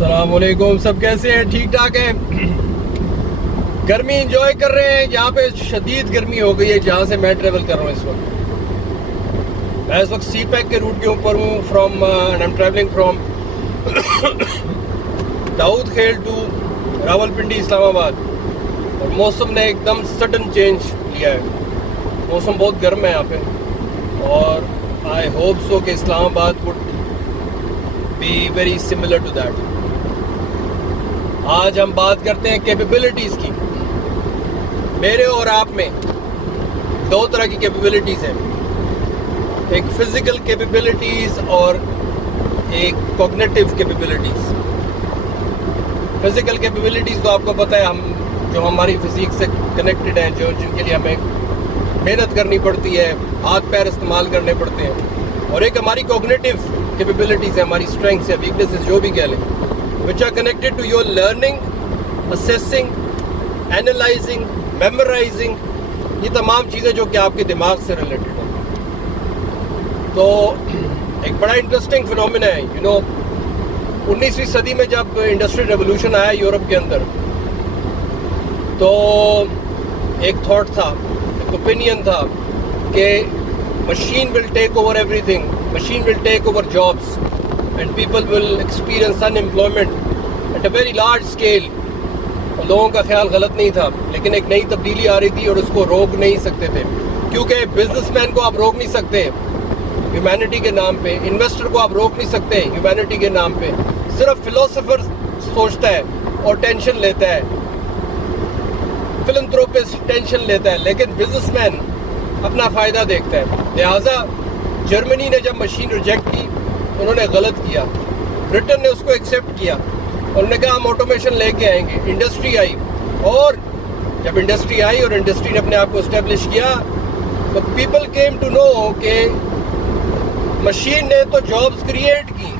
السلام علیکم. سب کیسے ہیں؟ ٹھیک ٹھاک ہیں؟ گرمی انجوائے کر رہے ہیں. یہاں پہ شدید گرمی ہو گئی ہے جہاں سے میں ٹریول کر رہا ہوں اس وقت. میں اس وقت سی پیک کے روٹ کے اوپر ہوں I am travelling from Daud Khel to Rawalpindi Islamabad. اور موسم نے ایک دم سڈن چینج لیا ہے. موسم بہت گرم ہے یہاں پہ اور آئی ہوپ سو کہ Islamabad would be very similar to that. آج ہم بات کرتے ہیں کیپیبلٹیز کی. میرے اور آپ میں دو طرح کی کیپیبلٹیز ہیں. ایک فزیکل کیپیبلٹیز اور ایک کوگنیٹیو کیپیبلٹیز. فزیکل کیپیبلٹیز تو آپ کو پتہ ہے جو ہماری فزیک سے کنیکٹڈ ہیں, جن کے لیے ہمیں محنت کرنی پڑتی ہے, ہاتھ پیر استعمال کرنے پڑتے ہیں. اور ایک ہماری کوگنیٹیو کیپیبلٹیز ہیں, ہماری اسٹرینگس ہیں, ویکنیسز جو بھی کہہ لیں, which are connected to your learning, assessing, analyzing, memorizing. یہ تمام چیزیں جو کہ آپ کے دماغ سے ریلیٹڈ ہیں. تو ایک بڑا انٹرسٹنگ فنومینا ہے. 19ویں صدی میں جب انڈسٹریل ریولوشن آیا یورپ کے اندر, تو ایک تھاٹ تھا, ایک اوپینین تھا کہ machine will take over every thing, machine will take over jobs and people will experience unemployment at a very large scale. اور لوگوں کا خیال غلط نہیں تھا, لیکن ایک نئی تبدیلی آ رہی تھی اور اس کو روک نہیں سکتے تھے, کیونکہ بزنس مین کو آپ روک نہیں سکتے ہیومینٹی کے نام پہ, انویسٹر کو آپ روک نہیں سکتے ہیومینٹی کے نام پہ. صرف فلاسفر سوچتا ہے اور ٹینشن لیتا ہے, فلنتھروپسٹ ٹینشن لیتا ہے, لیکن بزنس مین اپنا فائدہ دیکھتا ہے. لہٰذا جرمنی نے جب مشین ریجیکٹ کی, انہوں نے غلط کیا. برٹن نے اس کو ایکسیپٹ کیا, انہوں نے کہا ہم آٹومیشن لے کے آئیں گے. انڈسٹری آئی, اور جب انڈسٹری آئی اور انڈسٹری نے اپنے آپ کو اسٹیبلش کیا, تو پیپل کیم ٹو نو کہ مشین نے تو جابس کریٹ کی,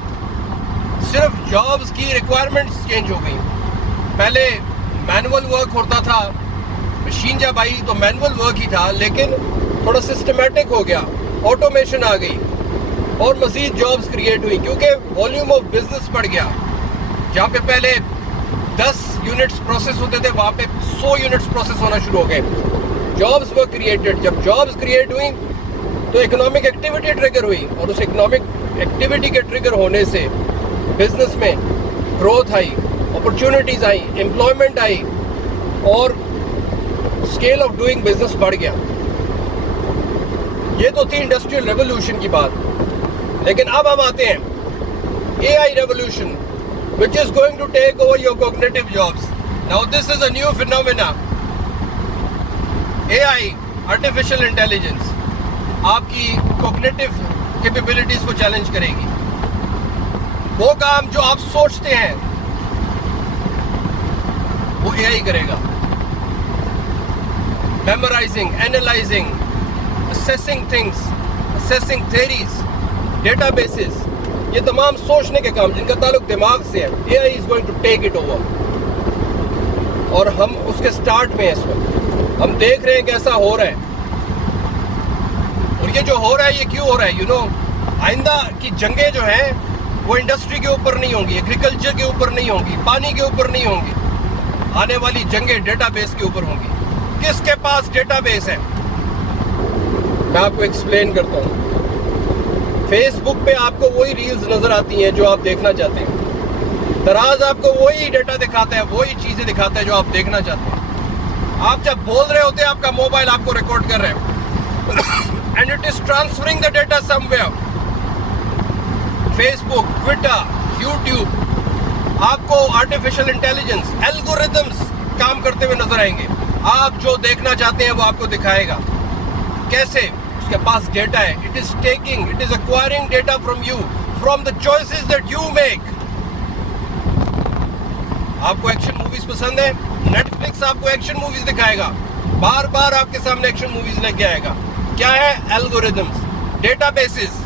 صرف جابس کی ریکوائرمنٹس چینج ہو گئی. پہلے مینول ورک ہوتا تھا, مشین جب آئی تو مینول ورک ہی تھا, لیکن تھوڑا سسٹمیٹک ہو گیا, آٹومیشن آ گئی اور مزید جابس کریٹ ہوئی, کیونکہ والیوم آف بزنس بڑھ گیا. جہاں پہ پہلے 10 یونٹس پروسیس ہوتے تھے, وہاں پہ 100 یونٹس پروسیس ہونا شروع ہو گئے. Jobs were created. جب جابس کریٹ ہوئی تو اکنامک ایکٹیویٹی ٹریگر ہوئی, اور اس اکنامک ایکٹیویٹی کے ٹریگر ہونے سے بزنس میں growth I, opportunities I, employment آئی, اور اسکیل آف ڈوئنگ بزنس بڑھ گیا. یہ تو تھی انڈسٹریل ریولوشن کی بات. لیکن اب ہم آتے ہیں اے آئی revolution, which is going to take over your cognitive jobs. Now this is a new phenomena. AI, artificial intelligence, آپ کی cognitive capabilities کو چیلنج کرے گی. وہ کام جو آپ سوچتے ہیں وہ اے آئی کرے گا. Memorizing, analyzing, assessing things, assessing theories, databases, یہ تمام سوچنے کے کام جن کا تعلق دماغ سے ہے, A I is going to take it over. اور ہم اس کے سٹارٹ میں ہیں اس وقت. ہم دیکھ رہے ہیں کیسا ہو رہا ہے, اور یہ جو ہو رہا ہے یہ کیوں ہو رہا ہے. آئندہ کی جنگیں جو ہیں وہ انڈسٹری کے اوپر نہیں ہوں گی, ایگریکلچر کے اوپر نہیں ہوں گی, پانی کے اوپر نہیں ہوں گی. آنے والی جنگیں ڈیٹا بیس کے اوپر ہوں گی. کس کے پاس ڈیٹا بیس ہے؟ میں آپ کو ایکسپلین کرتا ہوں. فیس بک پہ آپ کو وہی ریلز نظر آتی ہیں جو آپ دیکھنا چاہتے ہیں. دراز آپ کو وہی ڈیٹا دکھاتا ہے, وہی چیزیں دکھاتا ہے جو آپ دیکھنا چاہتے ہیں. آپ جب بول رہے ہوتے ہیں آپ کا موبائل آپ کو ریکارڈ کر رہے ہیں, and it is transferring the data somewhere. Facebook, Twitter, YouTube, آپ کو آرٹیفیشیل انٹیلیجنس, الگوریدمس کام کرتے ہوئے نظر آئیں گے. آپ جو دیکھنا چاہتے ہیں وہ آپ کو دکھائے گا. کیسے؟ کے پاس ڈیٹا ہے. It is taking, it is acquiring data from you, from the choices that you make. آپ کو ایکشن موویز پسند ہے, نیٹ فلکس آپ کو ایکشن موویز دکھائے گا, بار بار آپ کے سامنے ایکشن موویز لے کے آئے گا. کیا ہے؟ Algorithms, databases.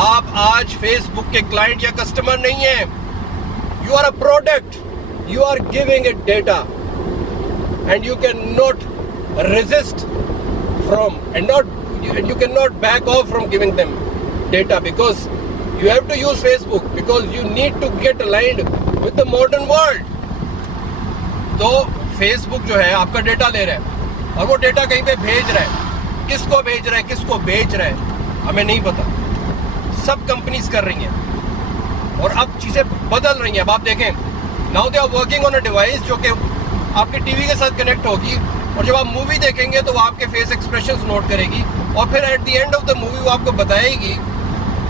آپ آج فیس بک کے کلائنٹ یا کسٹمر نہیں ہیں. You are a product, you are giving it data, and you can not resist from and you cannot back off from giving them data, because You have to use Facebook because you need to get aligned with the modern world. تو Facebook جو ہے آپ کا data لے رہا ہے اور وہ ڈیٹا کہیں پہ بھیج رہا ہے. کس کو بھیج رہا ہے, کس کو بیچ رہا ہے, ہمیں نہیں پتا. سب کمپنیز کر رہی ہیں اور اب چیزیں بدل رہی ہیں. اب آپ دیکھیں, now they are working on a device جو کہ آپ کے ٹی وی کے ساتھ کنیکٹ ہوگی اور جب آپ مووی دیکھیں گے تو وہ آپ کے فیس ایکسپریشنز نوٹ کرے گی اور پھر at the end of the movie وہ آپ کو بتائے گی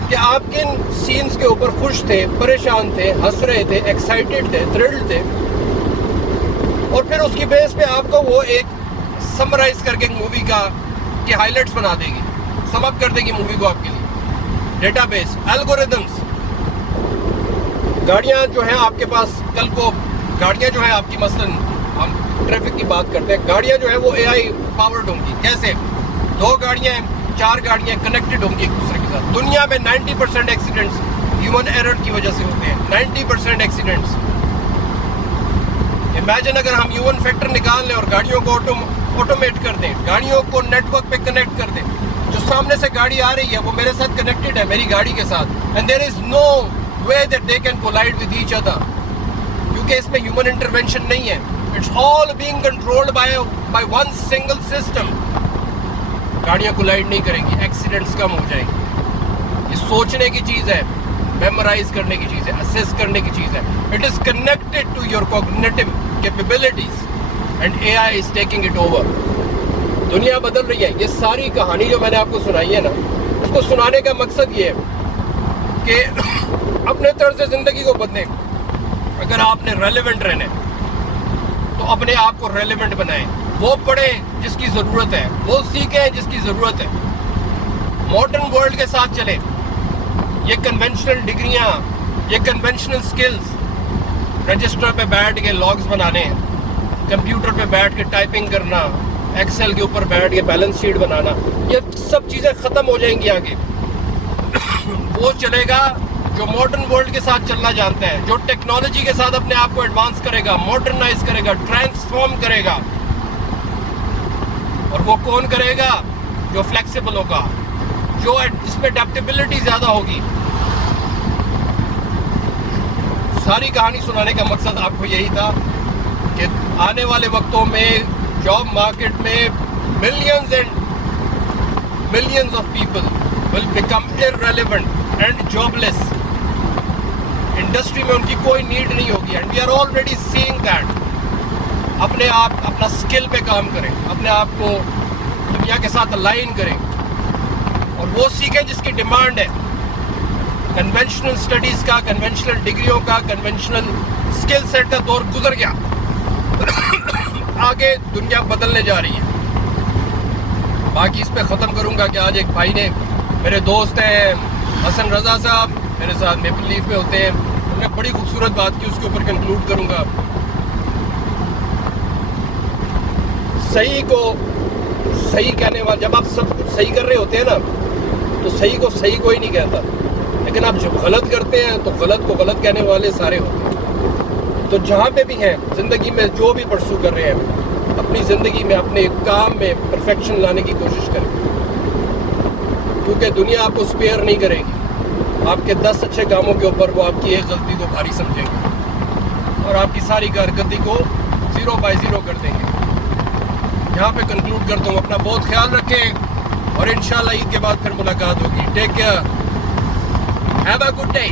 کہ آپ کن سینز کے اوپر خوش تھے, پریشان تھے, ہنس رہے تھے, ایکسائٹیڈ تھے, تھرلڈ تھے. اور پھر اس کی بیس پہ آپ کو وہ ایک سمرائز کر کے مووی کا کی ہائی لائٹس بنا دے گی, سم اپ کر دے گی مووی کو آپ کے لیے. Data base, algorithms. گاڑیاں جو ہیں آپ کے پاس, کل کو گاڑیاں جو ہیں آپ کی, مثلاً ہم ٹریفک کی بات کرتے ہیں, گاڑیاں جو ہیں وہ اے آئی پاورڈ ہوں گی. کیسے؟ 2 گاڑیاں, 4 گاڑیاں کنیکٹڈ ہوں گی ایک دوسرے کے ساتھ. دنیا میں 90% ایکسیڈنٹس ہیومن ایرر کی وجہ سے ہوتے ہیں. 90% ایکسیڈنٹس. امیجن اگر ہم ہیومن فیکٹر نکال لیں اور گاڑیوں کو آٹومیٹ کر دیں, گاڑیوں کو نیٹ ورک پہ کنیکٹ کر دیں. جو سامنے سے گاڑی آ رہی ہے وہ میرے ساتھ کنیکٹڈ ہے, میری گاڑی کے ساتھ, and there is no way that they can collide with each other, کیونکہ اس میں ہیومن انٹرونشن نہیں ہے. It's all being controlled by one single system. گاڑیاں کولائڈ نہیں کریں گی, ایکسیڈنٹس کم ہو جائیں گے. یہ سوچنے کی چیز ہے, میمورائز کرنے کی چیز ہے, اسیس کرنے کی چیز ہے. It is connected to your cognitive capabilities and A I is taking it over. دنیا بدل رہی ہے. یہ ساری کہانی جو میں نے آپ کو سنائی ہے نا, اس کو سنانے کا مقصد یہ ہے کہ اپنے طرز زندگی کو بدلیں. اگر آپ نے ریلیونٹ رہنا ہے تو اپنے آپ کو ریلیونٹ بنائیں. وہ پڑھیں جس کی ضرورت ہے, وہ سیکھیں جس کی ضرورت ہے. ماڈرن ورلڈ کے ساتھ چلیں. یہ کنونشنل ڈگریاں, یہ کنونشنل سکلز, رجسٹر پہ بیٹھ کے لاگز بنانے, کمپیوٹر پہ بیٹھ کے ٹائپنگ کرنا, ایکسل کے اوپر بیٹھ کے بیلنس شیٹ بنانا, یہ سب چیزیں ختم ہو جائیں گی آگے. وہ چلے گا جو ماڈرن ورلڈ کے ساتھ چلنا جانتا ہے, جو ٹیکنالوجی کے ساتھ اپنے آپ کو ایڈوانس کرے گا, ماڈرنائز کرے گا, ٹرانسفارم کرے گا. اور وہ کون کرے گا؟ جو فلیکسیبل ہوگا, جو جس میں اڈیپٹیبلٹی زیادہ ہوگی. ساری کہانی سنانے کا مقصد آپ کو یہی تھا کہ آنے والے وقتوں میں جاب مارکیٹ میں millions and millions of people will become irrelevant and jobless. Industry میں ان کی کوئی نیڈ نہیں ہوگی, and we are already seeing that. اپنے آپ, اپنا اسکل پہ کام کریں, اپنے آپ کو دنیا کے ساتھ الائن کریں اور وہ سیکھیں جس کی ڈیمانڈ ہے. کنونشنل اسٹڈیز کا, کنونشنل ڈگریوں کا, کنونشنل اسکل سیٹ کا دور گزر گیا. آگے دنیا بدلنے جا رہی ہے. باقی اس پہ ختم کروں گا کہ آج ایک بھائی نے, میرے دوست ہیں حسن رضا صاحب, میرے ساتھ میپل لیف میں ہوتے ہیں, انہوں نے بڑی خوبصورت بات کی, اس کے اوپر کنکلوڈ کروں گا. صحیح کو صحیح کہنے والا, جب آپ سب کچھ صحیح کر رہے ہوتے ہیں نا تو صحیح کو صحیح کوئی نہیں کہتا, لیکن آپ جب غلط کرتے ہیں تو غلط کو غلط کہنے والے سارے ہوتے ہیں. تو جہاں پہ بھی ہیں زندگی میں, جو بھی پرسو کر رہے ہیں اپنی زندگی میں, اپنے کام میں پرفیکشن لانے کی کوشش کریں, کیونکہ دنیا آپ کو اسپیئر نہیں کرے گی. آپ کے 10 اچھے کاموں کے اوپر وہ آپ کی ایک غلطی کو بھاری سمجھیں گے اور آپ کی ساری کارکردگی کو 0/0 کر دیں گے. یہاں پہ کنکلوڈ کرتا ہوں. اپنا بہت خیال رکھیں اور انشاءاللہ عید کے بعد پھر ملاقات ہوگی. Take care, have a good day.